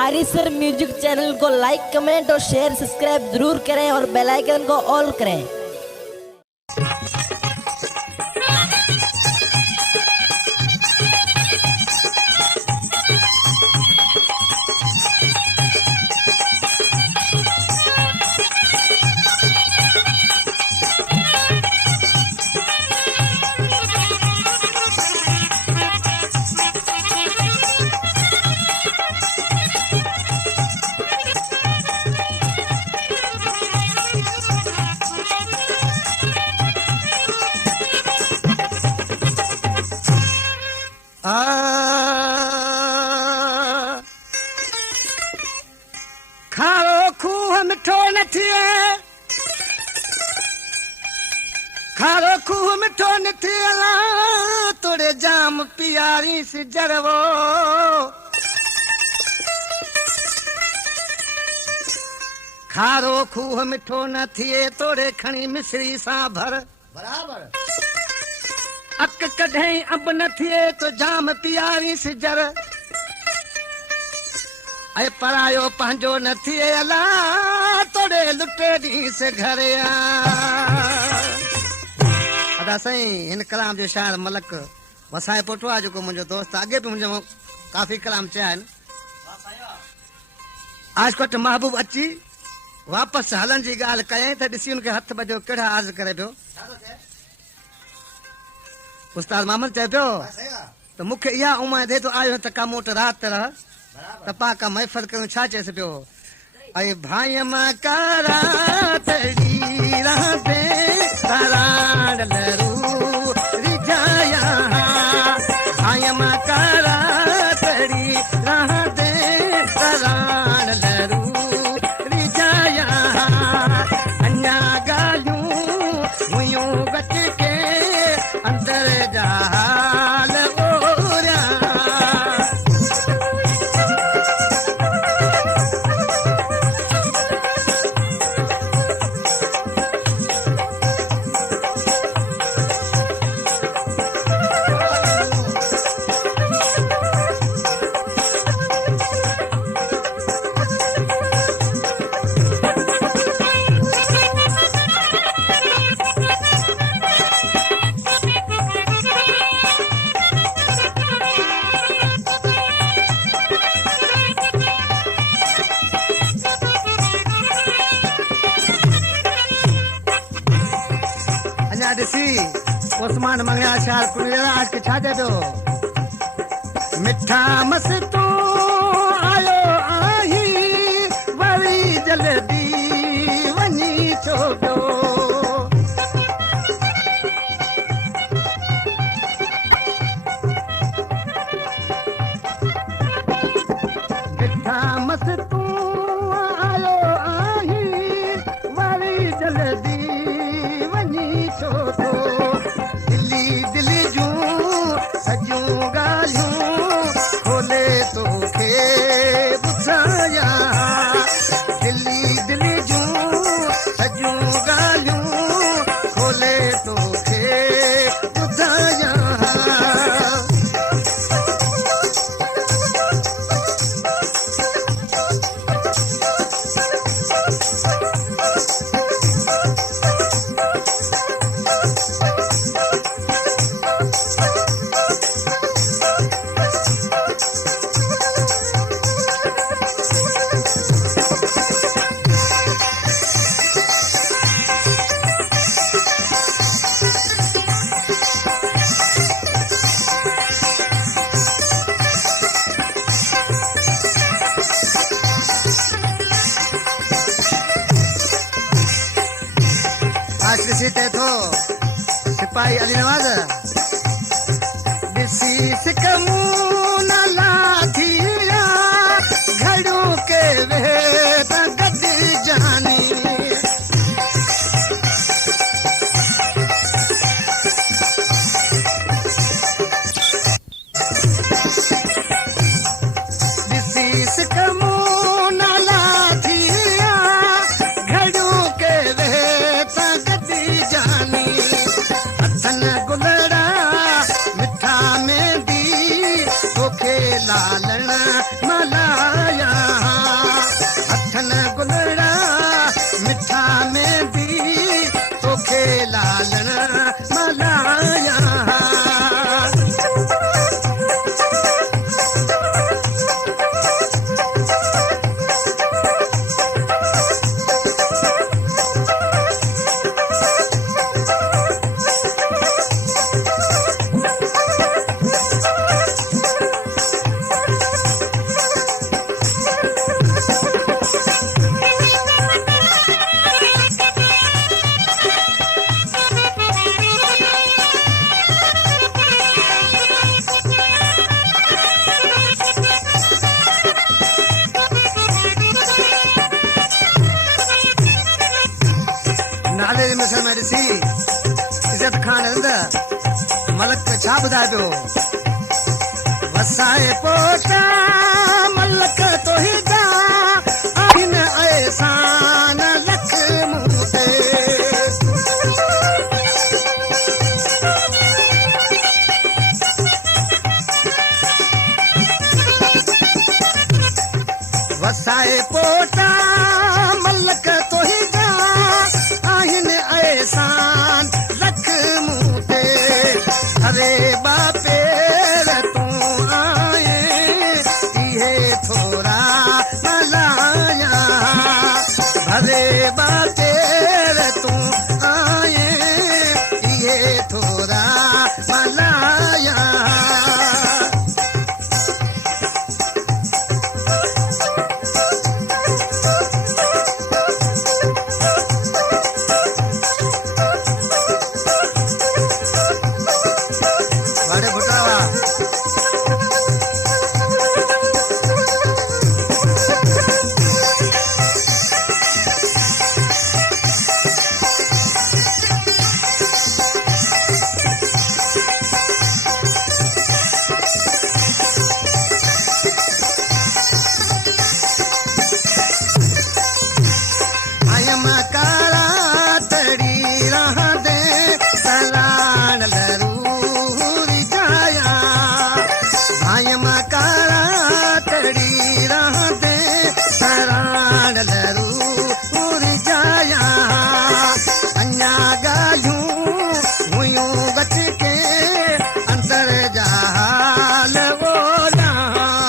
आरिसर music channel को like comment और शेयर सब्सक्राइब जरूर करें और बेल आइकन को ऑल करें। खारो खूह मिठो न थिए, खारो खूह मिठो न थिए, तोड़े जाम पियारी से जरवो। खारो खूह मिठो न थिए, तोड़े खणी मिश्री सां भर बराबर। अक कढई अंब न थिए तो जाम पियारी से जर, ऐ परायो पंहिंजो न थिए अला, तोड़े लुटे डी से घर आ। अदा साईं हिन कलाम जो शायर मलक वसाए पोटवा जेको मुंहिंजो दोस्त अॻे बि मुंहिंजो काफ़ी कलाम चया आहिनि। आजकोट महबूब अची वापसि हलण जी ॻाल्हि कयईं त ॾिसी हुनखे हथ बजो कहिड़ा अर्ज़ करे पियो। उस्ताद मोहम्मद चए पियो त मूंखे इहा उमेद तो आयो त कमु वटि राति रह त पाका महफ़ल करूं। छा चएसि पियो? ऐं भाई मां कारा तड़ी रहंदे तराड़ लरू रिजाया, भाई मां कारा तड़ी रहंदे तराड़ लरू रिजाया, अञा ॻाल्हियूं हुयूं गच के अंदर जा हाल ओरिया। ॾिसी उस्मान मंगया शार कुनिया आज के छा दे दो। मिठा मस्तू आयो आही वरी जल्दी वनी छोड़ो, मिठा मस्तू आयो आही वरी जल्दी छोड़ो, दिल्ली दिल्ली जूं सजूं ॻाल्हियूं खोले तोखे ॿुधाया, दिल्ली दिल्ली जूं सजूं ॻाल्हियूं खोले तोखे ॿुधाया। ॾिसी थो सिपाही अली नवाज़ ॾिसी सिकमूं न लाथिया, घड़ू के वे त गॾु जानी, ॾिसी सिकमूं न लाथिया, घड़ू के वे त गॾु जानी, हथन गुलड़ा तोखे लालण मलाया हथन गुलड़ा मिठा मेंदी तोखे लालण मलाया नाले जी मिसल में ॾिसी इज़त खान मलक छा ॿुधाए पियो वसाए पोटा मलक तो ही जा आहिन एहसान लख मूं ते वसाए पोटा